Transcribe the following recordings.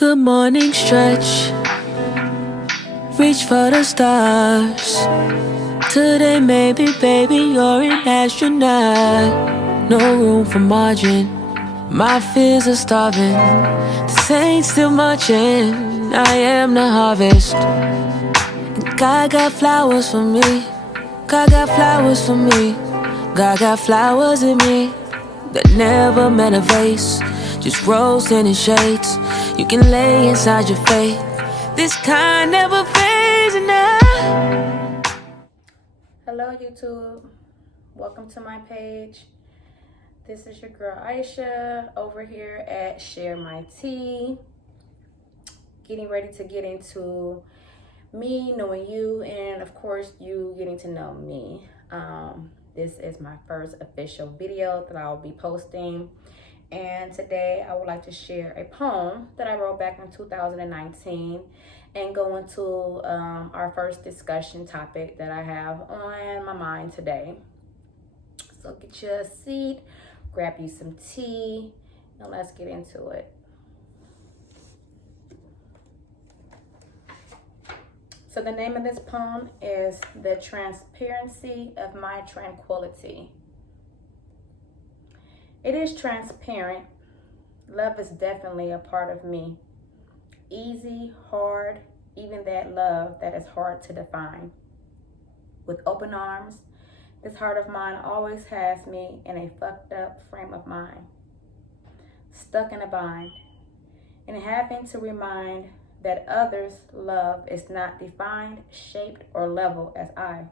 Good morning, stretch. Reach for the stars. Today, maybe, baby, you're an astronaut. No room for margin. My fears are starving. The saints still marching. I am the harvest. And God got flowers for me. God got flowers for me. God got flowers in me that never meant a vase. Just roasting in shades. You can lay inside your faith. This kind never fades enough. Hello YouTube, welcome to my page. This is your girl Aisha over here at Share My Tea. Getting ready to get into me knowing you, and of course you getting to know me. This is my first official video that I'll be posting, and today I would like to share a poem that I wrote back in 2019 and go into our first discussion topic that I have on my mind today. So get you a seat, grab you some tea, and let's get into it. So the name of this poem is The Transparency of My Tranquility. It is transparent. Love is definitely a part of me. Easy, hard, even that love that is hard to define. With open arms, this heart of mine always has me in a fucked up frame of mind. Stuck in a bind, and having to remind that others' love is not defined, shaped, or level as I.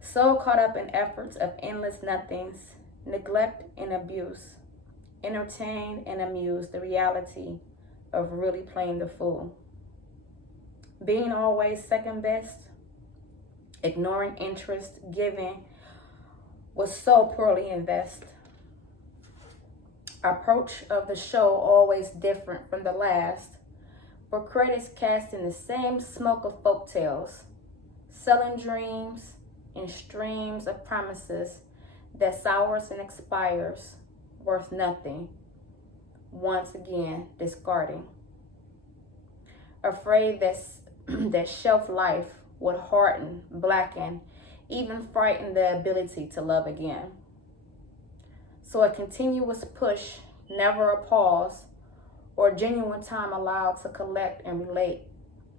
So caught up in efforts of endless nothings, neglect and abuse, entertain and amuse the reality of really playing the fool. Being always second best, ignoring interest, giving was so poorly invested. Approach of the show always different from the last, for credits cast in the same smoke of folktales, selling dreams in streams of promises that sours and expires, worth nothing, once again discarding. Afraid that shelf life would harden, blacken, even frighten the ability to love again. So a continuous push, never a pause, or genuine time allowed to collect and relate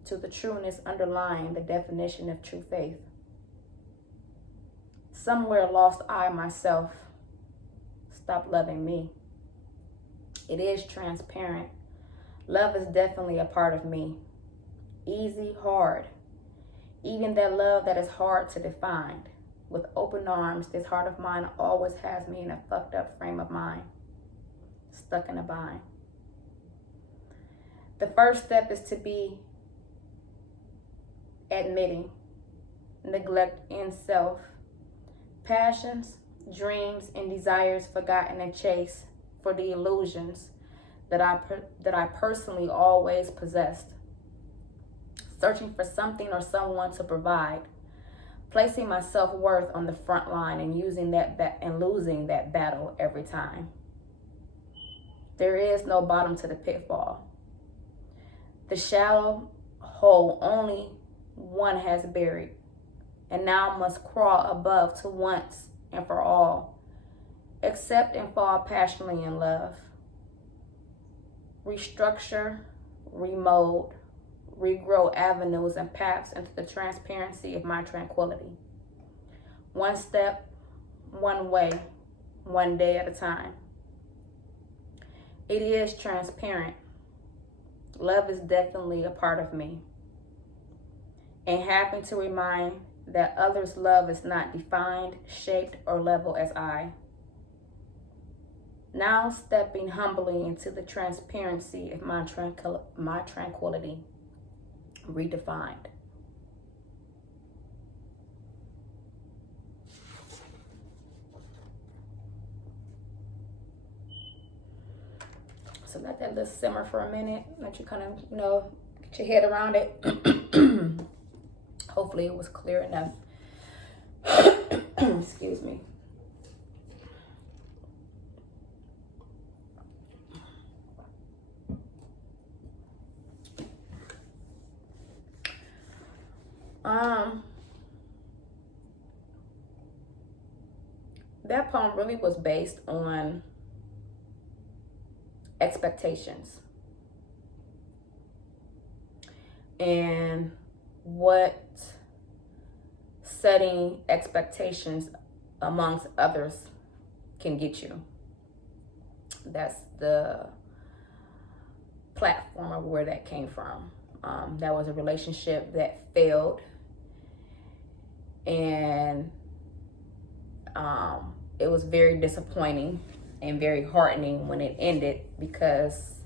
to the trueness underlying the definition of true faith. Somewhere lost I myself, stopped loving me. It is transparent. Love is definitely a part of me. Easy, hard, even that love that is hard to define. With open arms, this heart of mine always has me in a fucked up frame of mind, stuck in a bind. The first step is to be admitting neglect in self, passions, dreams, and desires forgotten and chased for the illusions that I personally always possessed. Searching for something or someone to provide, placing my self-worth on the front line and using that and losing that battle every time. There is no bottom to the pitfall. The shallow hole only one has buried, and now must crawl above to once and for all, accept and fall passionately in love. Restructure, remold, regrow avenues and paths into the transparency of my tranquility. One step, one way, one day at a time. It is transparent. Love is definitely a part of me. And having to remind that others' love is not defined, shaped, or level as I. Now stepping humbly into the transparency of my tranquility, redefined. So let that just simmer for a minute. Let you kind of, get your head around it. Hopefully it was clear enough. Excuse me. That poem really was based on expectations and what setting expectations amongst others can get you. That's the platform of where that came from. That was a relationship that failed, and it was very disappointing and very heartening when it ended, because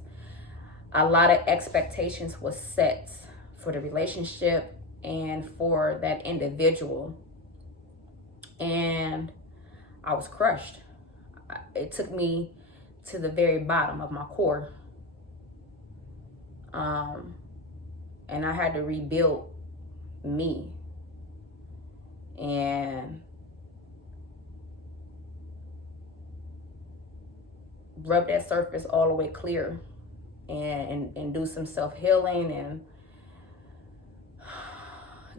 a lot of expectations was set for the relationship and for that individual, and I was crushed. It took me to the very bottom of my core, and I had to rebuild me and rub that surface all the way clear, and do some self-healing and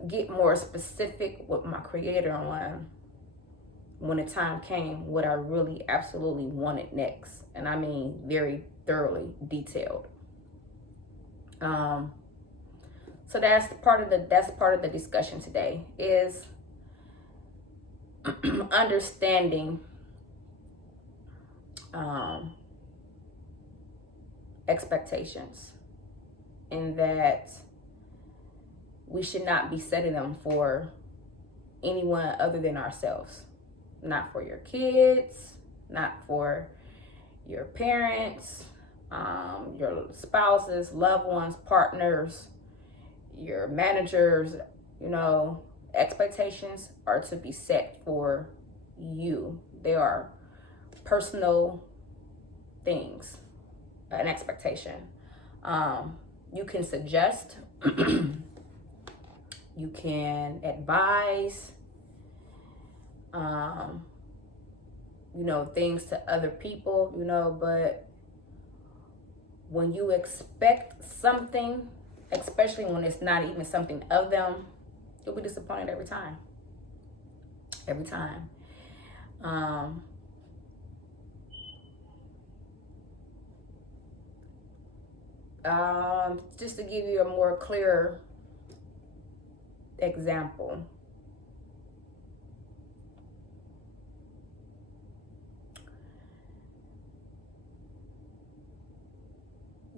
get more specific with my creator on, when the time came, what I really absolutely wanted next. And I mean very thoroughly detailed. So that's part of the discussion today, is understanding expectations, and that we should not be setting them for anyone other than ourselves. Not for your kids, not for your parents, your spouses, loved ones, partners, your managers. You know, expectations are to be set for you. They are personal things, an expectation. You can suggest, you can advise, you know, things to other people, you know, but when you expect something, especially when it's not even something of them, you'll be disappointed every time. Every time. Just to give you a more clear example,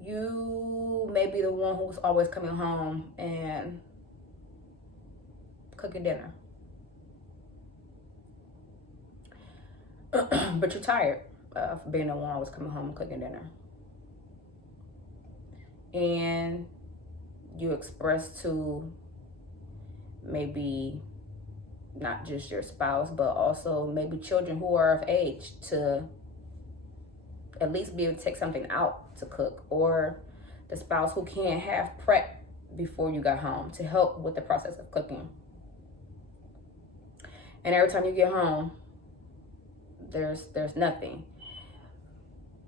you may be the one who's always coming home and cooking dinner, but you're tired of being the one always coming home and cooking dinner. And you express to maybe not just your spouse, but also maybe children who are of age to at least be able to take something out to cook, or the spouse who can't have prep before you got home to help with the process of cooking. And every time you get home, there's nothing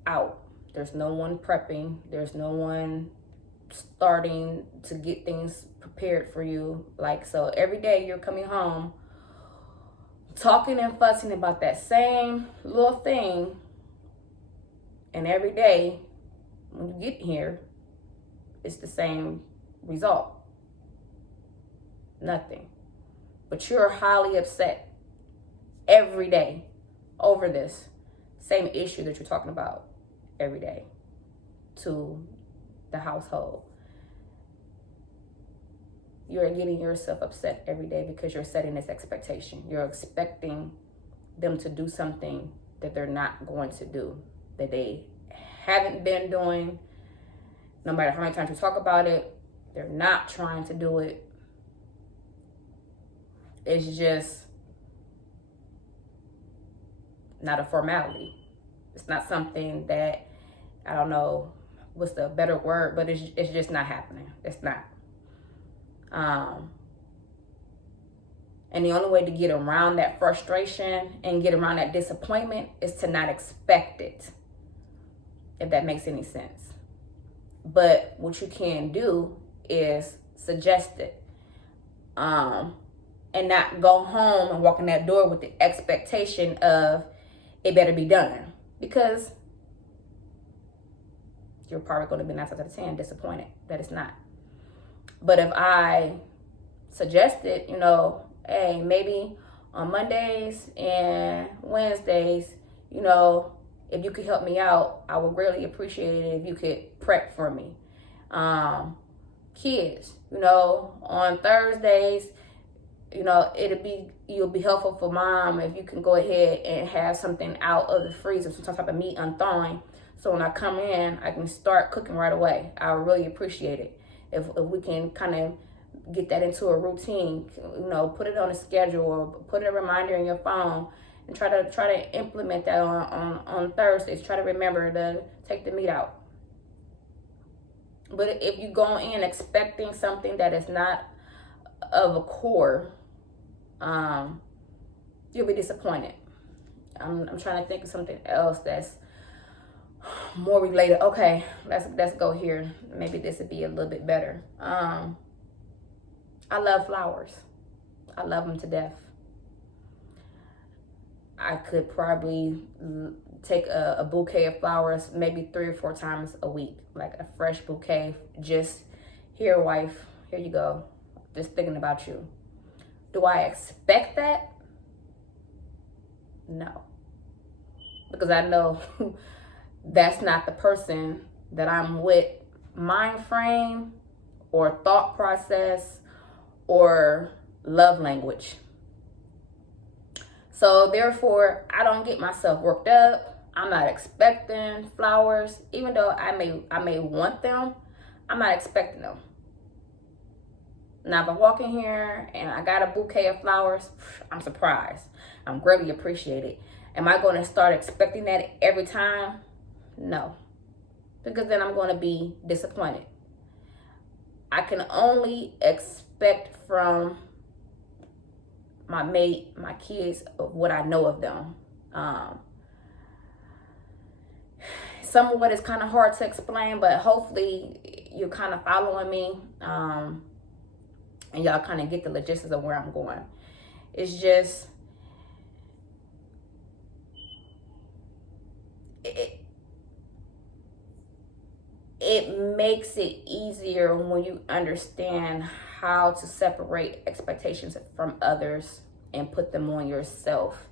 out. There's no one prepping. There's no one starting to get things prepared for you. Like, so every day you're coming home talking and fussing about that same little thing. And every day when you get here, it's the same result. Nothing. But you're highly upset every day over this same issue that you're talking about every day to the household. You're getting yourself upset every day because you're setting this expectation. You're expecting them to do something that they're not going to do, that they haven't been doing. No matter how many times you talk about it, they're not trying to do it. It's just not a formality. It's not something that, I don't know what's the better word, but it's just not happening. It's not. And the only way to get around that frustration and get around that disappointment is to not expect it, if that makes any sense. But what you can do is suggest it. and not go home and walk in that door with the expectation of it better be done, because you're probably going to be 9 times out of 10 disappointed that it's not. But if I suggested, hey, maybe on Mondays and Wednesdays, if you could help me out, I would greatly appreciate it if you could prep for me. Kids, on Thursdays, you'll be helpful for mom if you can go ahead and have something out of the freezer, some type of meat unthawing. So when I come in, I can start cooking right away. I would really appreciate it if we can kind of get that into a routine. Put it on a schedule or put a reminder in your phone, and try to implement that on Thursdays. Try to remember to take the meat out. But if you go in expecting something that is not of a core, you'll be disappointed. I'm trying to think of something else that's more related. Okay, let's go here. Maybe this would be a little bit better. I love flowers. I love them to death. I could probably take a bouquet of flowers maybe 3 or 4 times a week, like a fresh bouquet. Just, here, wife, here you go. Just thinking about you. Do I expect that? No. Because I know that's not the person that I'm with, mind frame or thought process or love language. So therefore, I don't get myself worked up. I'm not expecting flowers. Even though I may want them, I'm not expecting them. Now, if I walk in here and I got a bouquet of flowers, I'm surprised. I'm greatly appreciated. Am I going to start expecting that every time? No. Because then I'm going to be disappointed. I can only expect from my mate, my kids, of what I know of them. Some of it is kind of hard to explain, but hopefully you're kind of following me. And y'all kind of get the logistics of where I'm going. It's just, it makes it easier when you understand how to separate expectations from others and put them on yourself.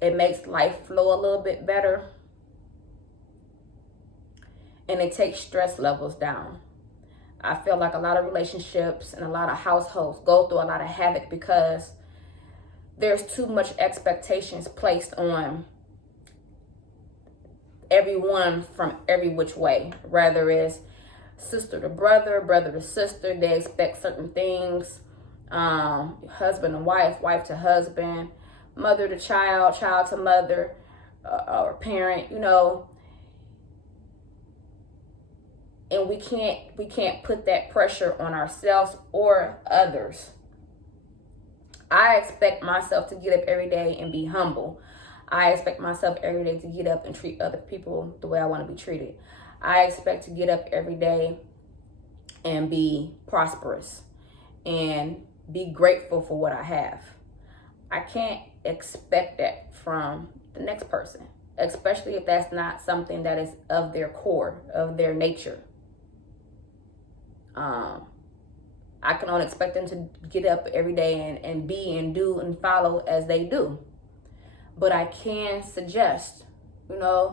It makes life flow a little bit better, and it takes stress levels down. I feel like a lot of relationships and a lot of households go through a lot of havoc because there's too much expectations placed on everyone from every which way. Whether it's sister to brother, brother to sister, they expect certain things. Husband and wife, wife to husband, mother to child, child to mother, or parent, and we can't put that pressure on ourselves or others. I expect myself to get up every day and be humble. I expect myself every day to get up and treat other people the way I want to be treated. I expect to get up every day and be prosperous and be grateful for what I have. I can't expect that from the next person, especially if that's not something that is of their core, of their nature. I can only expect them to get up every day and be and do and follow as they do. But I can suggest, try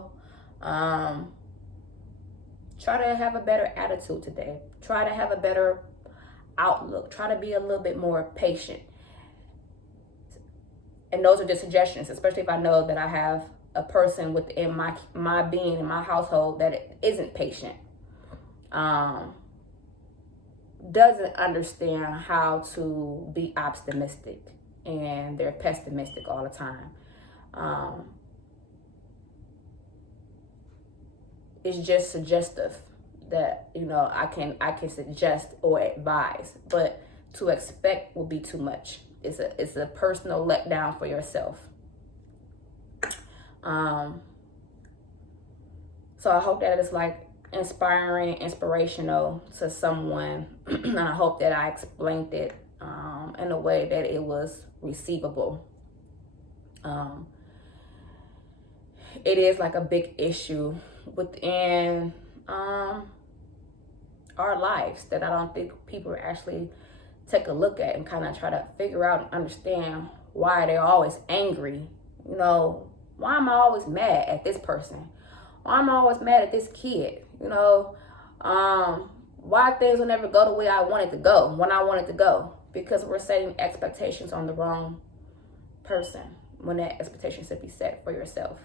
to have a better attitude today. Try to have a better outlook. Try to be a little bit more patient. And those are just suggestions, especially if I know that I have a person within my being, in my household, that isn't patient. Doesn't understand how to be optimistic, and they're pessimistic all the time. It's just suggestive that I can suggest or advise, but to expect will be too much. It's a personal letdown for yourself. So I hope that it's like inspiring, inspirational to someone. And I hope that I explained it in a way that it was receivable. It is like a big issue within our lives that I don't think people actually take a look at and kind of try to figure out and understand why they're always angry. You know, why am I always mad at this person? Why am I always mad at this kid? You know, why things will never go the way I want it to go, when I want it to go. Because we're setting expectations on the wrong person when that expectation should be set for yourself.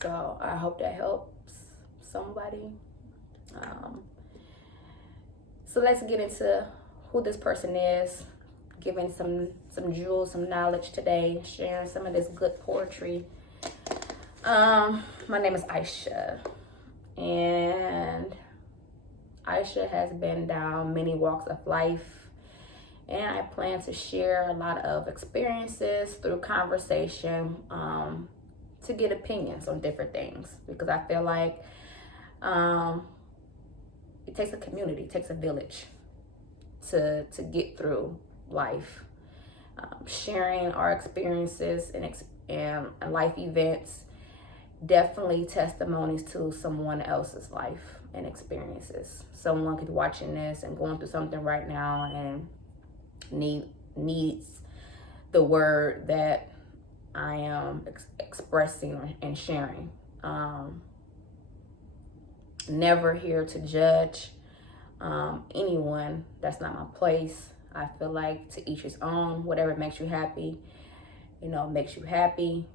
So I hope that helps somebody. So let's get into who this person is, giving some jewels, some knowledge today, sharing some of this good poetry. My name is Aisha, and Aisha has been down many walks of life, and I plan to share a lot of experiences through conversation to get opinions on different things, because I feel like it takes a community, it takes a village to get through life. Sharing our experiences and life events, definitely testimonies to someone else's life and experiences. Someone could be watching this and going through something right now and needs the word that I am expressing and sharing. Never here to judge anyone. That's not my place. I feel like to each his own. Whatever makes you happy, makes you happy.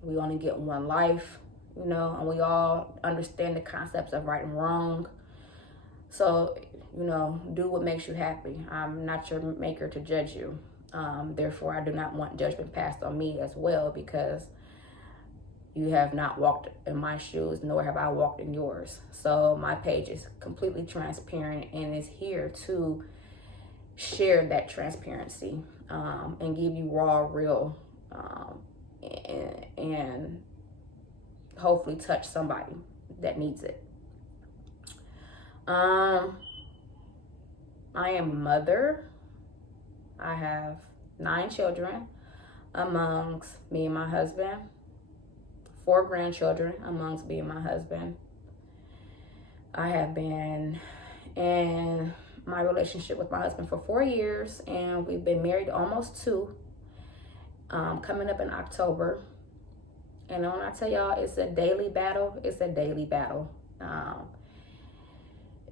We only get one life, and we all understand the concepts of right and wrong. So, do what makes you happy. I'm not your maker to judge you. Therefore, I do not want judgment passed on me as well, because you have not walked in my shoes, nor have I walked in yours. So my page is completely transparent and is here to share that transparency and give you raw, real, and hopefully touch somebody that needs it. I am a mother. I have 9 children amongst me and my husband. 4 grandchildren amongst me and my husband. I have been in my relationship with my husband for 4 years, and we've been married almost 2, coming up in October. And when I tell y'all it's a daily battle, it's a daily battle.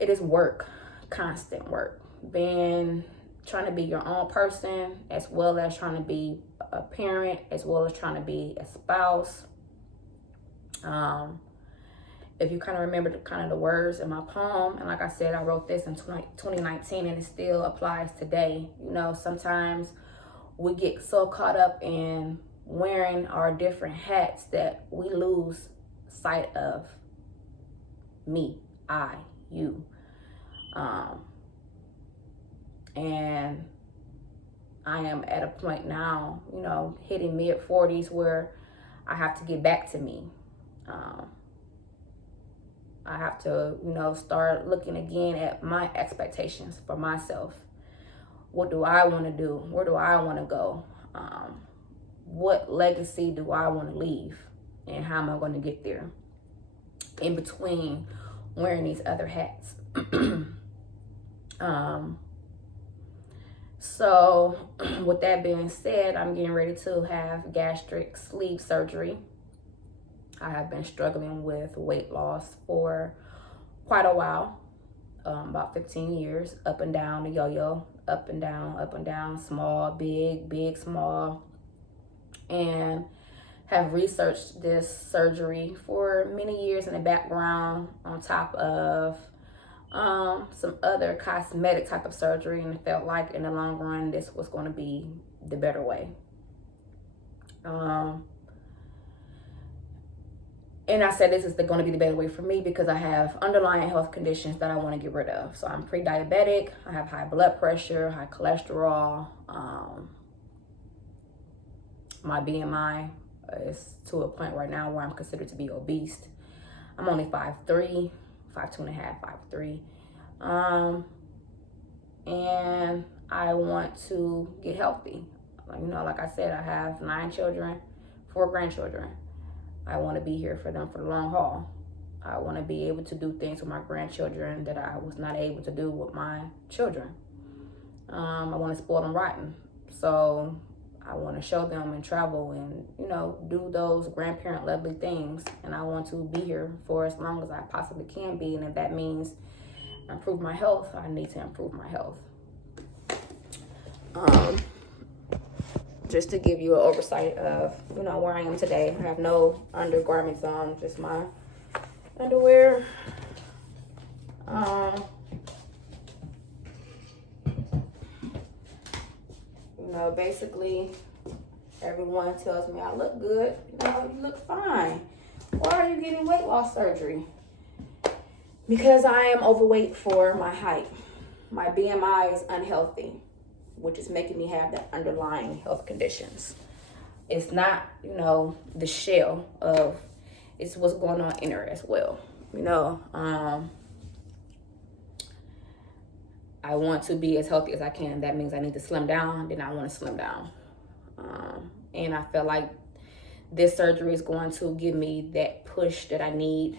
It is work, constant work. Trying to be your own person, as well as trying to be a parent, as well as trying to be a spouse. If you kind of remember the words in my poem, and like I said, I wrote this in 2019 and it still applies today. Sometimes we get so caught up in wearing our different hats that we lose sight of me, I, you. And I am at a point now, hitting mid-40s, where I have to get back to me. I have to, start looking again at my expectations for myself. What do I want to do? Where do I want to go? What legacy do I want to leave? And how am I going to get there? In between wearing these other hats. So with that being said, I'm getting ready to have gastric sleeve surgery. I have been struggling with weight loss for quite a while, about 15 years, up and down the yo-yo, up and down, small, big, big, small, and have researched this surgery for many years in the background on top of some other cosmetic type of surgery, and it felt like in the long run this was going to be the better way. And I said this is going to be the better way for me because I have underlying health conditions that I want to get rid of. So I'm pre-diabetic, I have high blood pressure, high cholesterol, My BMI is to a point right now where I'm considered to be obese. I'm only 5'3", 5'2.5", 5'3". And I want to get healthy. Like I said, I have 9 children, 4 grandchildren. I want to be here for them for the long haul. I want to be able to do things with my grandchildren that I was not able to do with my children. I want to spoil them rotten. So I want to show them and travel and, do those grandparent lovely things. And I want to be here for as long as I possibly can be. And if that means improve my health, I need to improve my health. Just to give you an oversight of, where I am today. I have no undergarments on, just my underwear. Basically, everyone tells me I look good. You look fine. Why are you getting weight loss surgery? Because I am overweight for my height. My BMI is unhealthy, which is making me have the underlying health conditions. It's not, the shell of, it's what's going on in her as well. I want to be as healthy as I can. That means I need to slim down. Then I want to slim down. And I feel like this surgery is going to give me that push that I need,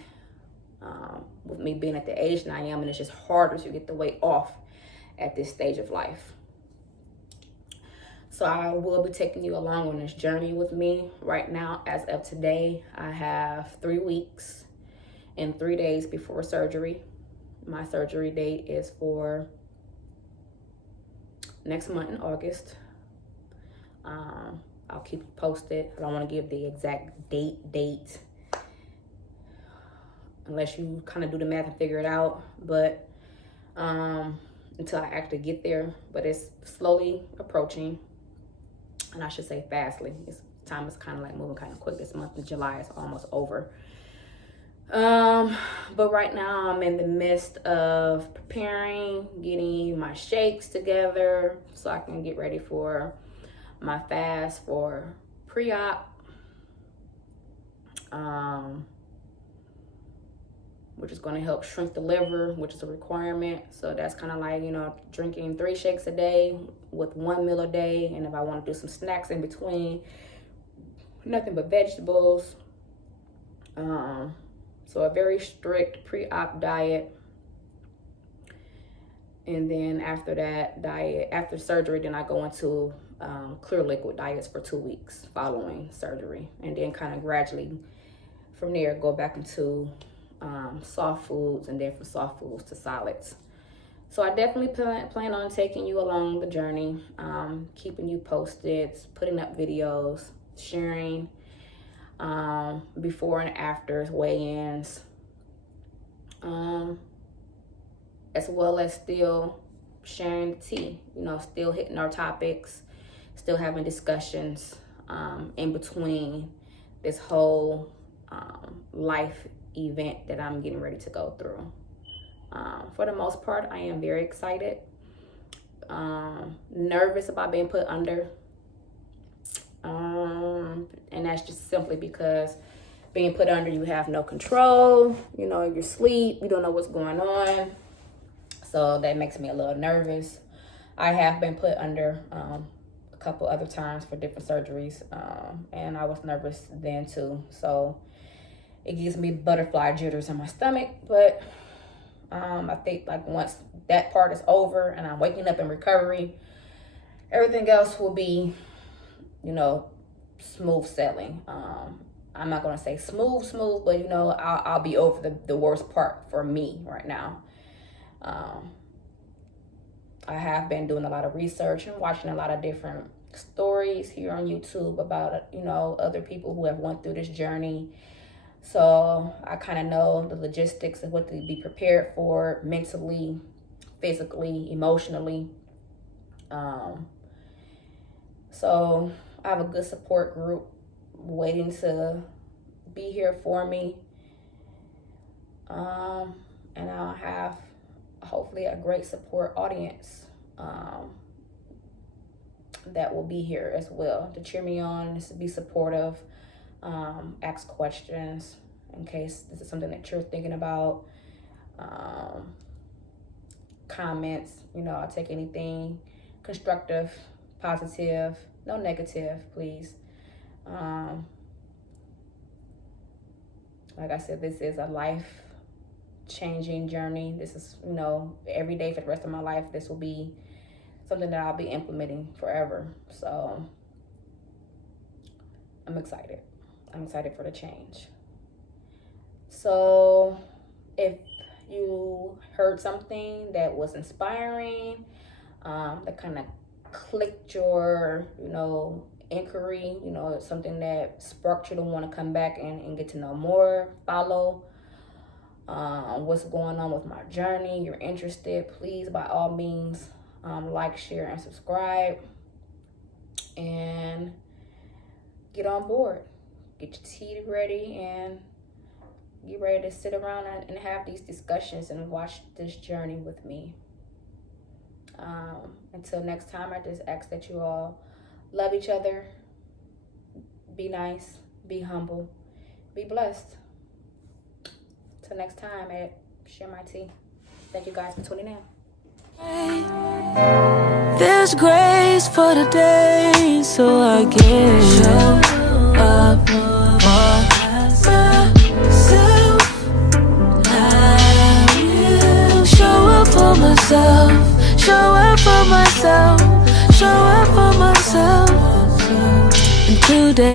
with me being at the age that I am. And it's just harder to get the weight off at this stage of life. So I will be taking you along on this journey with me. Right now, as of today, I have 3 weeks and 3 days before surgery. My surgery date is for next month in August. I'll keep you posted. I don't want to give the exact date, unless you kind of do the math and figure it out. But until I actually get there, but it's slowly approaching, and I should say fastly. Time is kind of like moving kind of quick. This month of July is almost over. But right now I'm in the midst of preparing, getting my shakes together so I can get ready for my fast for pre-op, which is going to help shrink the liver, which is a requirement. So that's kind of like, drinking 3 shakes a day with 1 meal a day. And if I want to do some snacks in between, nothing but vegetables. So a very strict pre-op diet. And then after that diet, after surgery, then I go into clear liquid diets for 2 weeks following surgery. And then kind of gradually from there go back into soft foods, and then from soft foods to solids. So I definitely plan on taking you along the journey, keeping you posted, putting up videos, sharing before and afters, weigh-ins, as well as still sharing the tea, still hitting our topics, still having discussions in between this whole life event that I'm getting ready to go through. For the most part, I am very excited, nervous about being put under. And that's just simply because being put under, you have no control, you sleep, you don't know what's going on. So that makes me a little nervous. I have been put under a couple other times for different surgeries, and I was nervous then too. So it gives me butterfly jitters in my stomach, but I think like once that part is over and I'm waking up in recovery, everything else will be, smooth sailing. I'm not gonna say smooth, but I'll be over the worst part for me right now. I have been doing a lot of research and watching a lot of different stories here on YouTube about, other people who have went through this journey. So I kind of know the logistics of what to be prepared for mentally, physically, emotionally. So I have a good support group waiting to be here for me. And I'll have hopefully a great support audience that will be here as well to cheer me on, to be supportive, ask questions in case this is something that you're thinking about. Comments, I'll take anything constructive, positive, no negative, please. Like I said, this is a life-changing journey. This is, every day for the rest of my life, this will be something that I'll be implementing forever. So I'm excited. I'm excited for the change. So if you heard something that was inspiring, that kind of clicked your, inquiry, something that sparked you to want to come back and get to know more, follow what's going on with my journey, you're interested, please, by all means, like, share, and subscribe, and get on board. Get your tea ready and get ready to sit around and have these discussions and watch this journey with me. Until next time, I just ask that you all love each other, be nice, be humble, be blessed. Till next time at Share My Tea. Thank you guys for tuning in. There's grace for the day, so I can show up for myself. I will show up for myself, show up for myself, show up for myself. And today